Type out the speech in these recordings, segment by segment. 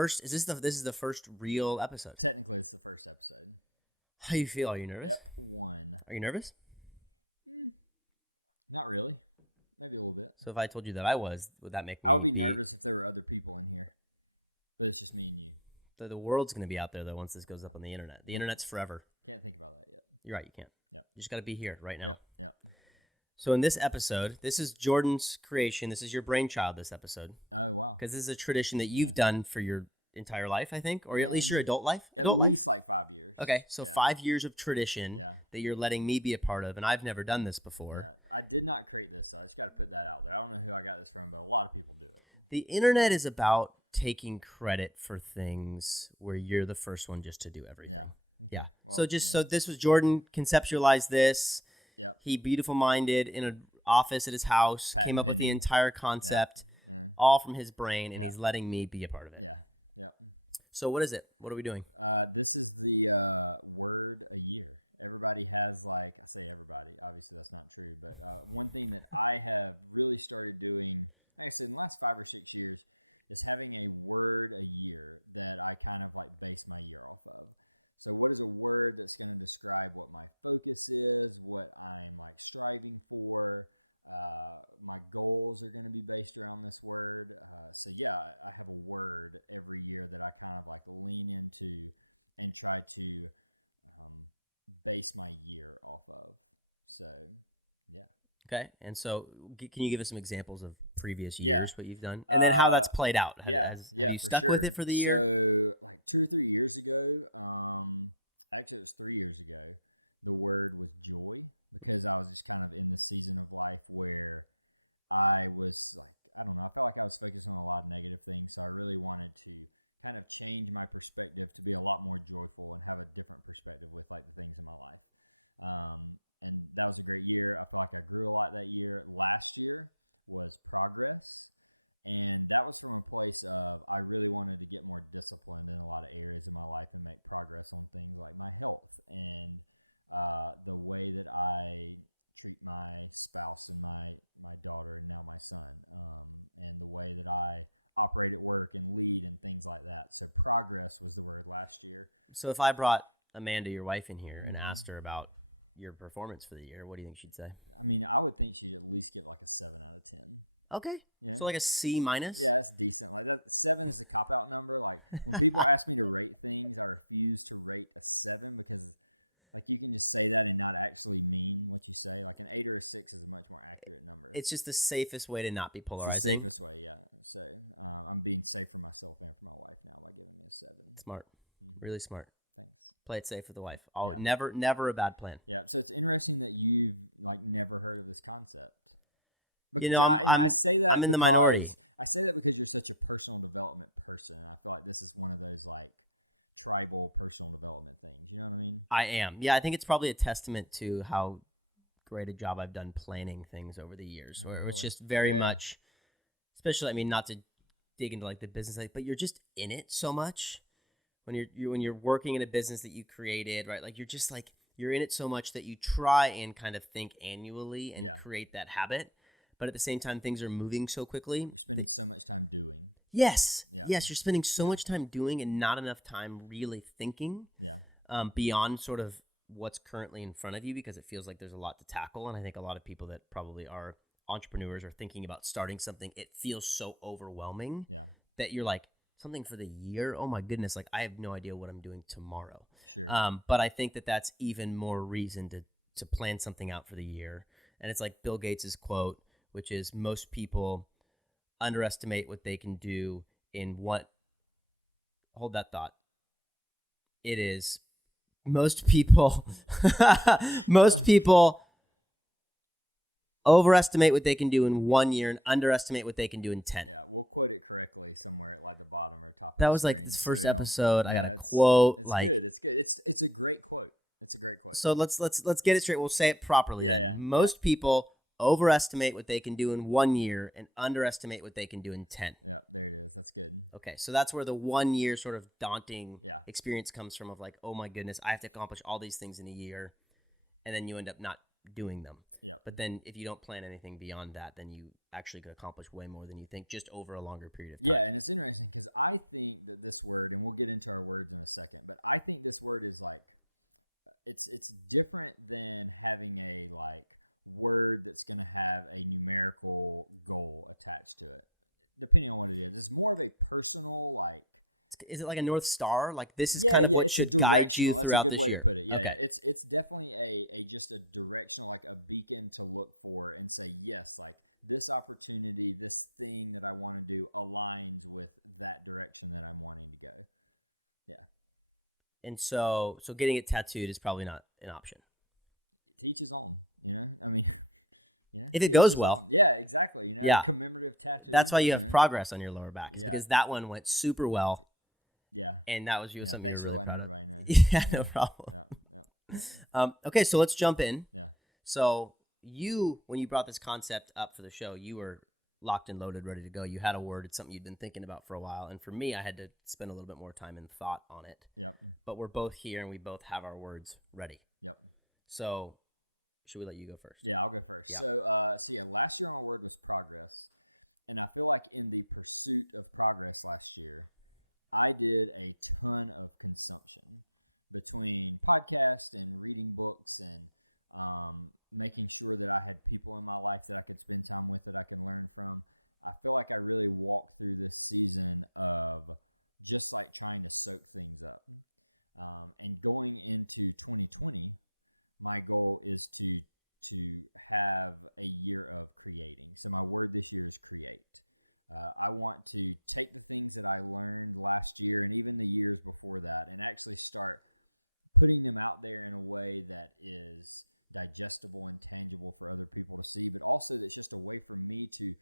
first? Is this is the first real episode? Technically, it's the first episode. How you feel? Are you nervous? Yep, 1. Are you nervous? Not really. Maybe a little bit. So if I told you that I was, would that make me? I would be nervous if there were other people in here, but it's just me and you. The world's going to be out there though once this goes up on the internet. The internet's forever. Can't think about that yet. You're right. You can't. Yep. You just got to be here right now. Yep. So in this episode, this is Jordan's creation. This is your brainchild. This episode. Oh wow. Because this is a tradition that you've done for your entire life, I think, or at least your adult life. At least like 5 years. Okay, so 5 years of tradition that you're letting me be a part of, and I've never done this before. Yeah, I did not create this, so I just got to put that out there. I don't know who I got this from, but a lot of people do it. The internet is about taking credit for things where you're the first one just to do everything. Yeah. Okay. Yeah. Well, So this was Jordan conceptualized this. Yep. He beautiful minded in an office at his house, came up with the entire concept, all from his brain, and he's letting me be a part of it. Yeah. Yep. So what is it? What are we doing? This is the word a year. Everybody has I say everybody, obviously that's not true, but one thing that I have really started doing, like I said, in the last 5 or 6 years, is having a word a year that I kind of base my year off of. So what is a word that's going to describe what my focus is, what I'm striving for? My goals are going to be based around this word. I have a word every year that I kind of lean into and try to base my year off of. So, yeah. Okay. And so can you give us some examples of previous years, what you've done, and then how that's played out? Have you stuck with it for the year? So 2 or 3 years ago, actually it was 3 years ago, the word was joy, because I was just kind of in the season of life where I was I felt like I was focused on a lot of negative things. So I really wanted to kind of change my perspective to be a lot more joyful and have a different perspective with the things in my life. And that was a great year. I feel like I grew a lot that year. Last year was progress. And that was from a place of I really wanted to get more disciplined in a lot of areas of my life and make progress on things like my health and the way that I treat my spouse and my daughter and now my son, and the way that I operate at work and lead and things like that. So progress was the word last year. So if I brought Amanda, your wife, in here and asked her about your performance for the year, what do you think she'd say? I mean, I would think she'd at least give a 7 out of 10. Okay. Yeah. So a C minus? Yeah, that's decent. That 7 is a cop-out number. When people ask me to rate things, I refuse to rate a 7 because you can just say that and not actually mean what you say. An 8 or a 6 is a much more accurate number. It's just the safest way to not be polarizing. It's the safest way, yeah. So I'm being safe for myself and for my wife now by giving me a 7. Smart. Mm-hmm. Really smart. Thanks. Play it safe with the wife. Never a bad plan. Yeah. So it's interesting that you've never heard of this concept. Because, I say that I'm in the minority. I say that because you're such a personal development person. I feel like this is one of those tribal personal development things. You know what I mean? I am. Yeah, I think it's probably a testament to how great a job I've done planning things over the years. Where it's just very much, especially, not to dig into the business, but you're just in it so much when you're working in a business that you created, right? You're just you're in it so much that you try and kind of think annually and create that habit. But at the same time, things are moving so quickly. You're spending so much time doing. Yes. Yeah. Yes, you're spending so much time doing and not enough time really thinking beyond sort of what's currently in front of you, because it feels like there's a lot to tackle. And I think a lot of people that probably are entrepreneurs or thinking about starting something, it feels so overwhelming that you're something for the year? Oh my goodness, I have no idea what I'm doing tomorrow. Sure. But I think that that's even more reason to plan something out for the year. And it's Bill Gates' quote, which is most people underestimate what they can do in what. Hold that thought. It is most people overestimate what they can do in 1 year and underestimate what they can do in 10. Yeah, we'll quote it correctly somewhere at the bottom or top of that the was screen. The first episode. I got a quote. It's good. It's good. It's a great quote. It's a great quote. So let's get it straight. We'll say it properly. Yeah. Most people overestimate what they can do in 1 year and underestimate what they can do in 10. Yeah, there it is. That's good. Okay, so that's where the 1 year sort of daunting experience comes from of oh my goodness, I have to accomplish all these things in a year, and then you end up not doing them. Yep. But then if you don't plan anything beyond that, then you actually could accomplish way more than you think just over a longer period of time. Yeah, and it's interesting because I think that this word, and we'll get into our words in a second, but I think this word is like, it's different than having a like word that's going to have a numerical goal attached to it. Depending on what it is, it's more of a personal like. Is it like a North Star? Like this is kind of what should guide you throughout this year. That's a good way to put it. Yeah, It's definitely a just a directional, like a beacon to look for and say, yes, like this opportunity, this thing that I want to do aligns with that direction that I'm wanting to go. Yeah. And so getting it tattooed is probably not an option. To each his own, you know? I mean, you know, if it goes well. Yeah, exactly. You know, yeah. A commemorative tattoo. That's why you have progress on your lower back. Because that one went super well. Yeah. And that was something thanks really for letting everybody know. Yeah, no problem. Yeah. Okay, so let's jump in. Yeah. So when you brought this concept up for the show, you were locked and loaded, ready to go. You had a word. It's something you'd been thinking about for a while. And for me, I had to spend a little bit more time and thought on it. Yep. But we're both here and we both have our words ready. Yep. So should we let you go first? Yeah, I'll go first. Yeah. So last year my word was progress. And I feel like in the pursuit of progress last year, I did a ton of consumption between podcasts and reading books and making sure that I had people in my life that I could spend time with, that I can learn from. I feel like I really walked through this season of just like trying to soak things up. And going into 2020, my goal is to have a year of creating. So my word this year is create. I want to take the things that I learned last year and even the years before that and actually start putting them out there in a way that is digestible and tangible for other people to see, but also that's just a way for me to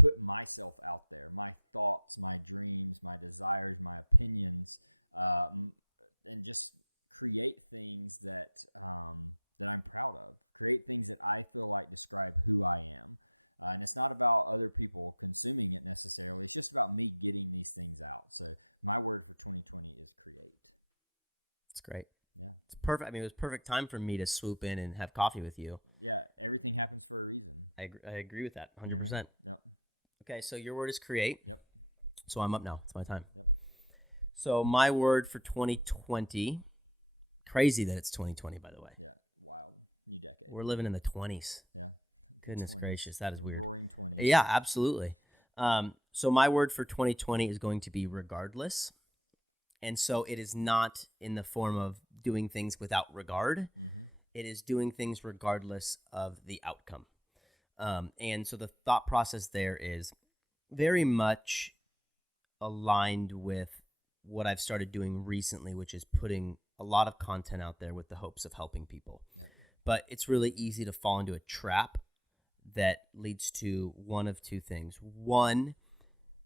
put myself out there, my thoughts, my dreams, my desires, my opinions, and just create things that I'm proud of, create things that I feel like describe who I am. And it's not about other people consuming it necessarily. It's just about me getting these things out. So my word for 2020 is create. That's great. Yeah. It's perfect. I mean, it was perfect time for me to swoop in and have coffee with you. Yeah. Everything happens for a reason. I agree with that 100%. Yep. Okay. So your word is create. Yep. So I'm up now. It's my time. Yep. So my word for 2020, crazy that it's 2020, by the way. Yeah. Wild. New decade. We're living in the 20s. Yeah. Goodness 20s. gracious. That is weird. Roaring 20s. Yeah, absolutely. So my word for 2020 is going to be regardless. And so it is not in the form of doing things without regard. Mm-hmm. It is doing things regardless of the outcome. And so the thought process there is very much aligned with what I've started doing recently, which is putting a lot of content out there with the hopes of helping people. Yep. But it's really easy to fall into a trap that leads to one of two things. One,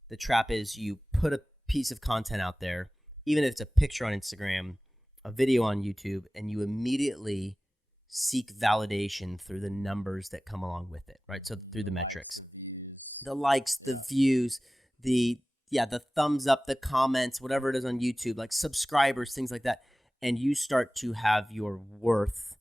the trap is you put a piece of content out there, even if it's a picture on Instagram, a video on YouTube, and you immediately seek validation through the numbers that come along with it, right? So through the metrics. The views. The likes, the views, the thumbs up, the comments, whatever it is on YouTube, like subscribers, things like that. And you start to have your worth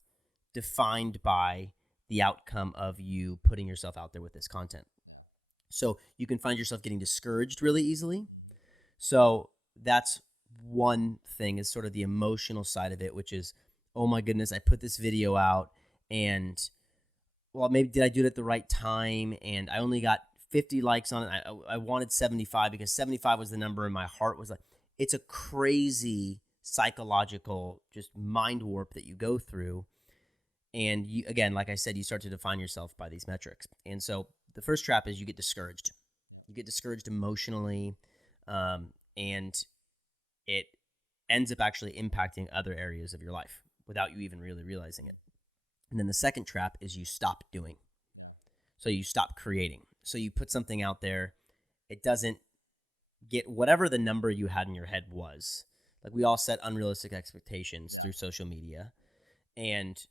defined by the outcome of you putting yourself out there with this content. Yeah. So you can find yourself getting discouraged really easily. Mm-hmm. So that's one thing, is sort of the emotional side of it, which is, oh my goodness, I put this video out and, well, maybe did I do it at the right time? And I only got 50 likes on it. I wanted 75 because 75 was the number and my heart was like, it's a crazy psychological just mind warp that you go through. And you, again, like I said, you start to define yourself by these metrics. And so the first trap is you get discouraged. Yep. You get discouraged emotionally, and it ends up actually impacting other areas of your life without you even really realizing it. And then the second trap is you stop doing. Yeah. So you stop creating. So you put something out there. It doesn't get whatever the number you had in your head was. Like we all set unrealistic expectations through social media. And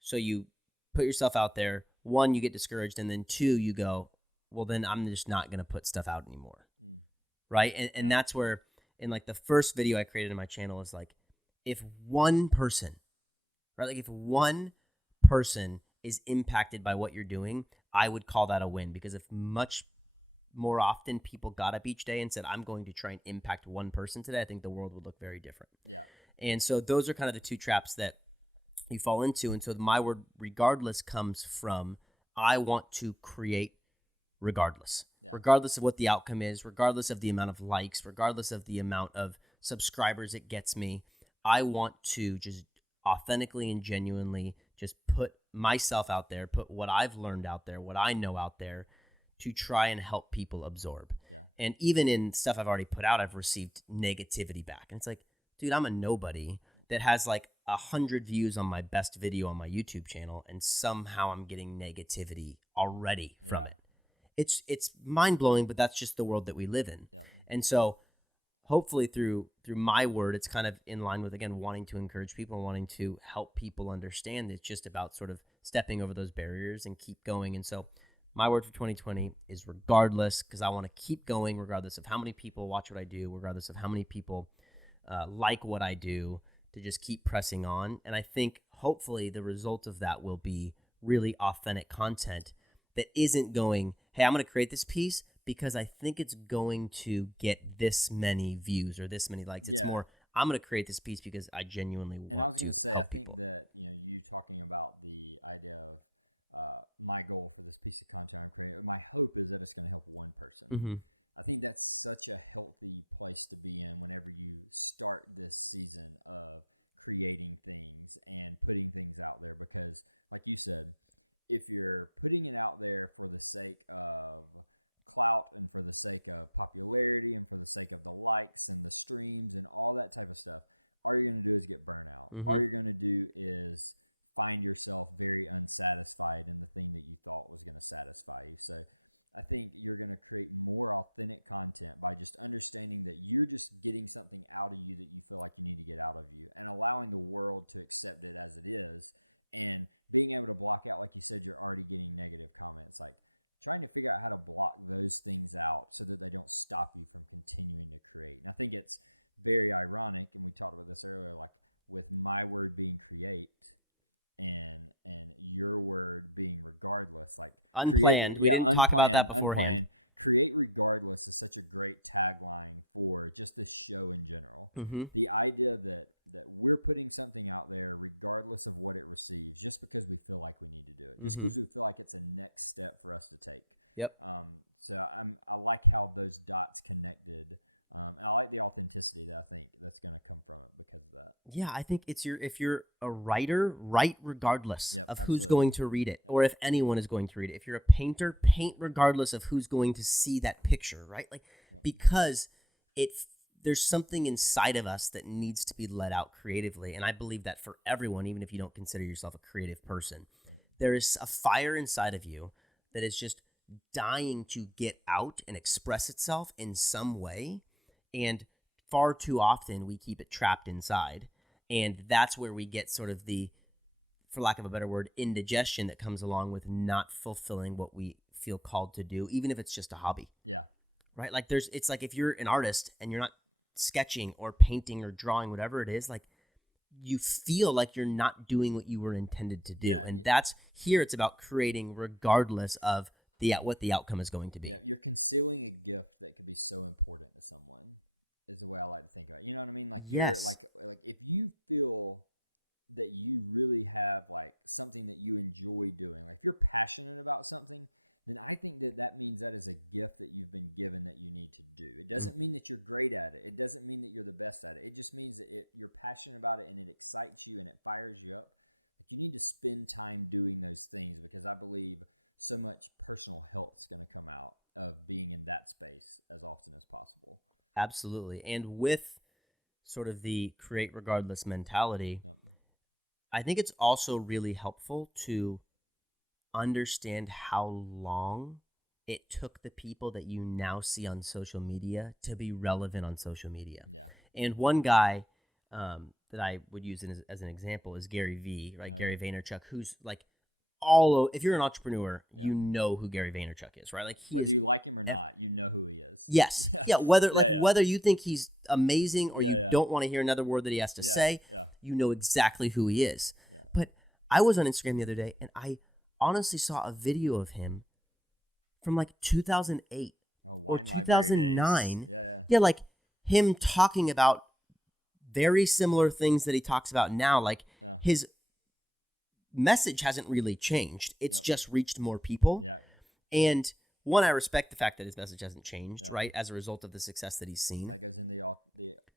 so you put yourself out there. One, you get discouraged. And then two, you go, well, then I'm just not going to put stuff out anymore. Right? And that's where, in like the first video I created on my channel is like, if one person, right? Like if one person is impacted by what you're doing, I would call that a win, because if much more often people got up each day and said, I'm going to try and impact one person today, I think the world would look very different. Yeah. And so those are kind of the two traps that you fall into. And so my word regardless comes from, I want to create regardless, regardless of what the outcome is, regardless of the amount of likes, regardless of the amount of subscribers it gets me. I want to just authentically and genuinely just put myself out there, put what I've learned out there, what I know out there, to try and help people absorb. Yeah. And even in stuff I've already put out, I've received negativity back. And it's like, dude, I'm a nobody that has like 100 views on my best video on my YouTube channel, and somehow I'm getting negativity already from it. It's mind-blowing, but that's just the world that we live in. Yep. And so hopefully through my word, it's kind of in line with, again, wanting to encourage people and wanting to help people understand it's just about sort of stepping over those barriers and keep going. And so my word for 2020 is regardless, because I want to keep going regardless of how many people watch what I do, regardless of how many people like what I do, to just keep pressing on. And I think hopefully the result of that will be really authentic content that isn't going, hey, I'm going to create this piece because I think it's going to get this many views or this many likes. It's more, I'm going to create this piece because I genuinely want to. And I was going to say, I think people. that, you talking about the idea of my goal for this piece of content I'm creating, my hope is that it's going to help one person. Mm-hmm. I think that's such a healthy place to be in whenever you start this season of creating things and putting things out there, because like you said, if you're putting it out there for the sake of clout and for the sake of popularity and for the sake of the likes and the streams and all that type of stuff, all you're going to do is get burnt out. Mm-hmm. All you're going to do is find yourself very unsatisfied in the thing that you thought was going to satisfy you. So I think you're going to create more authentic content by just understanding that you're just getting something out of you that you feel like you need to get out of you, and allowing the world to accept it as it is, and being able to block out, like you said, you're already getting negative comments, like trying to figure out how to block those things out so that they don't stop you from continuing to create. And I think it's very ironic, and we talked about this earlier, like with my word being create and your word being regardless, like unplanned. We didn't talk about that beforehand. Unplanned. Create regardless is such a great tagline for just this show in general. Mm-hmm. The idea that we're putting something out there regardless of what it receives, just because we feel like we need to do it, just because we feel like it's a next step for us to take. Yep. So I like how those dots connected. And I like the authenticity that I think that's going to come from it because of that. Yeah, I think it's if you're a writer, write regardless of absolutely. who's going to read it, or if anyone is going to read it. If you're a painter, paint regardless of who's going to see that picture, right? Like, because there's something inside of us that needs to be let out creatively. And I believe that for everyone, even if you don't consider yourself a creative person, there is a fire inside of you that is just dying to get out and express itself in some way. And far too often we keep it trapped inside. And that's where we get sort of the, for lack of a better word, indigestion that comes along with not fulfilling what we feel called to do, even if it's just a hobby. Yeah. Right? Like it's like if you're an artist and you're not sketching or painting or drawing, whatever it is, like you feel like you're not doing what you were intended to do. And that's here, it's about creating regardless of what the outcome is going to be. Yeah, you're concealing a gift that could be so important to someone, is the way I like to think about it. You know what I mean? Like you're like if you feel that you really have like something that you enjoy doing, like if you're passionate about something, then I think that means that is a gift that you've been given that you need to do. It doesn't mean that you're great at it. It doesn't mean that you're the best at it. It just means that you're passionate about it and it excites you and it fires you up. Like you need to spend time doing those things, because I believe so much personal health is going to come out of being in that space as often as possible. Absolutely. And with sort of the create regardless mentality, I think it's also really helpful to understand how long it took the people that you now see on social media to be relevant on social media. Yeah. And one guy that I would use as an example is Gary V, right? Gary Vaynerchuk, who's like, if you're an entrepreneur, you know who Gary Vaynerchuk is, right? Like whether you like him or not, you know who he is. Yes. Whether you think he's amazing or you don't want to hear another word that he has to say, you know exactly who he is. Yeah. But I was on Instagram the other day and I honestly saw a video of him from like 2008 Oh, or wine library 2009. days. Yeah. Yeah, like him talking about very similar things that he talks about now. Like his message hasn't really changed. It's just reached more people. Yeah. And one, I respect the fact that his message hasn't changed, right? As a result of the success that he's seen. That goes in the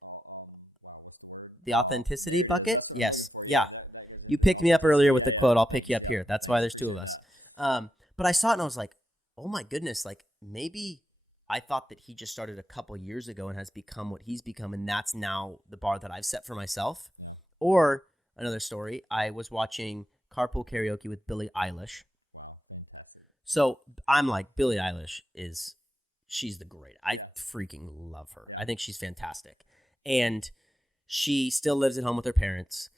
what's the word? The authenticity bucket? That's what I'm looking for. Yeah. That goes into You picked me up earlier with the quote. I'll pick you up Yep. here. That's Thanks. why there's Appreciate two of us. But I saw it and I was like, oh my goodness, like maybe I thought that he just started a couple years ago and has become what he's become, and that's now the bar that I've set for myself. Yeah. Or another story, I was watching Carpool Karaoke with Billie Eilish. Wow, fantastic. So I'm like, Billie Eilish she's the great. I freaking love her. Yeah. I think she's fantastic. And she still lives at home with her parents.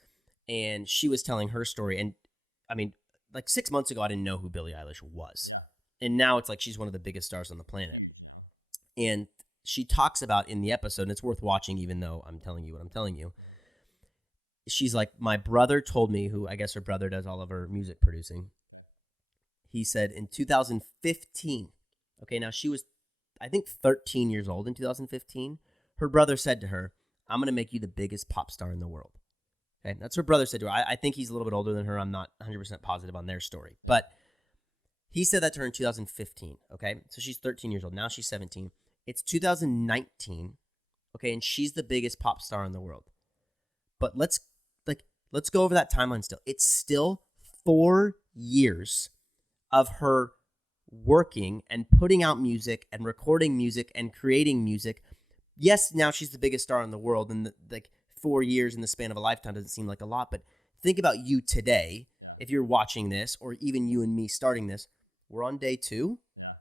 And she was telling her story. And I mean, like 6 months ago, I didn't know who Billie Eilish was. Yeah. And now it's like she's one of the biggest stars on the planet. Huge now. And she talks about in the episode, and it's worth watching even though I'm telling you what I'm telling you. Mm-hmm. She's like, my brother told me, who I guess her brother does all of her music producing. Okay. He said in 2015, okay, now she was, I think, 13 years old in 2015. Her brother said to her, I'm going to make you the biggest pop star in the world. Okay, that's her brother said to her. I think he's a little bit older than her. I'm not 100% positive on their story. Yeah. But he said that to her in 2015, okay? So she's 13 years old. Now she's 17. It's 2019, okay, and she's the biggest pop star in the world. But let's go over that timeline still. It's still 4 years of her working and putting out music and recording music and creating music. Yes, now she's the biggest star in the world, and 4 years in the span of a lifetime doesn't seem like a lot, but think about you today. Yeah. If you're watching this, or even you and me starting this, we're on day 2. Yeah.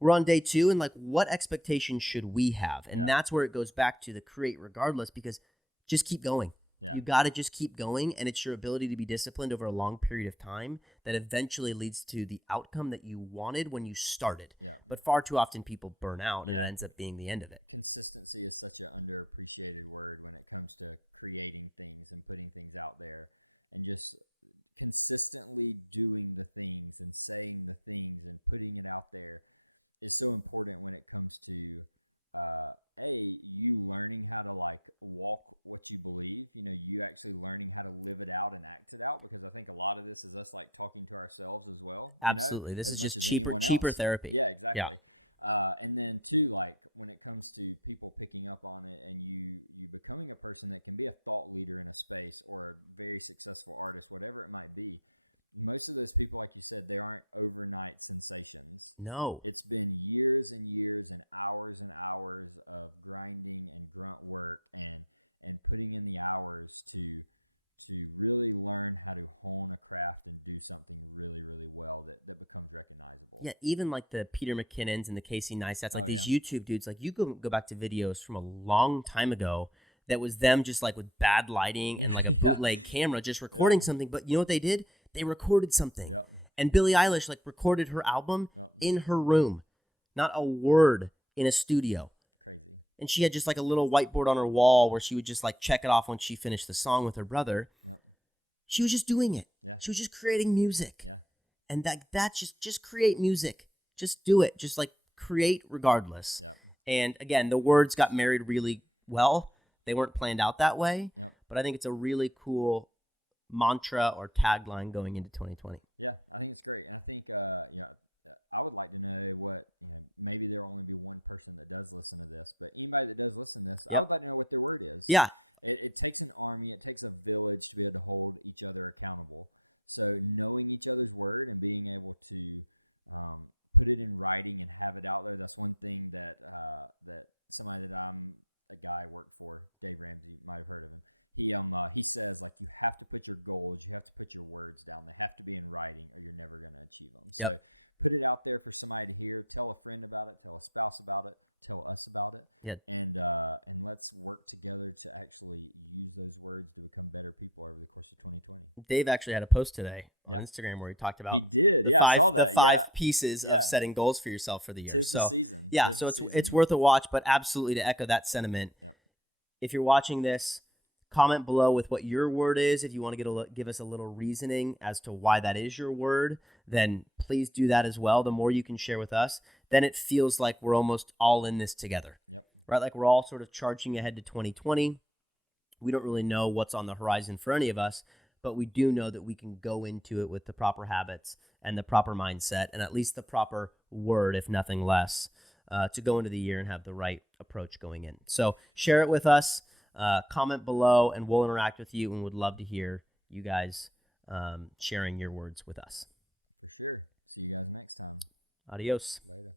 We're on day 2, and what expectations should we have? And that's where it goes back to the create regardless, because just keep going. Yeah. You got to just keep going, and it's your ability to be disciplined over a long period of time that eventually leads to the outcome that you wanted when you started. Yeah. But far too often people burn out, and it ends up being the end of it. Consistency is such an underappreciated word when it comes to creating things and putting things out there, and just consistently doing the things and saying the things and putting it out there is so important when it comes to you learning how to walk what you believe, you actually learning how to live it out and act it out, because I think a lot of this is us talking to ourselves as well. Absolutely. This is just cheaper therapy. Yeah, exactly. Yeah. And then too, when it comes to people picking up on it and you becoming a person that can be a thought leader in a space or a very successful artist, whatever it might be, most of those people, like you said, they aren't overnight sensations. No. It's been years and years and hours of grinding and grunt work and putting in the hours to really learn how to hone a craft and do something really, really well that becomes recognizable. Yeah, even the Peter McKinnons and the Casey Neistats, these YouTube dudes, you go back to videos from a long time ago that was them just with bad lighting and a bootleg camera just recording something. But you know what they did? They recorded something. Yep. And Billie Eilish recorded her album in her room. Not a word in a studio. Crazy. And she had just a little whiteboard on her wall where she would just check it off when she finished the song with her brother. Yep. She was just doing it. Yeah. She was just creating music. Yeah. And that's just create music. Just do it. Just create regardless. Yep. And again, the words got married really well. They weren't planned out that way. Yep. But I think it's a really cool mantra or tagline going into 2020. Yeah, I think it's great. And I think I would like to know what, maybe there'll only be one person that does listen to this, but anybody that does listen to this, I would like to know what their word is. Yeah. It takes an army, it takes a village to be able to hold each other accountable. So knowing each other's word and being able to put it in writing and have it out there, that's one thing that somebody that a guy I worked for, Dave Ramsey, you might have heard of him. He says you have to put your goals, you have to put your words down. They have to be in writing, or you're never going to achieve them. So put it out there for somebody to hear. Tell a friend about it. Tell a spouse about it. Tell us about it. Yeah. And let's work together to actually use those words to become better people over the course of 2020. Dave actually had a post today on Instagram where he talked about. He did. I saw that. The 5 pieces of setting goals for yourself for the year. Tis the season. Yeah. So it's worth a watch, but absolutely to echo that sentiment. Yep. If you're watching this, Comment below with what your word is. If you want to give us a little reasoning as to why that is your word, then please do that as well. The more you can share with us, then it feels like we're almost all in this together. Yep. Right? Like we're all sort of charging ahead to 2020. We don't really know what's on the horizon for any of us, but we do know that we can go into it with the proper habits and the proper mindset and at least the proper word, if nothing less, to go into the year and have the right approach going in. So share it with us. Comment below, and we'll interact with you, and would love to hear you guys sharing your words with us. For sure. See you guys next time. Adios. Later.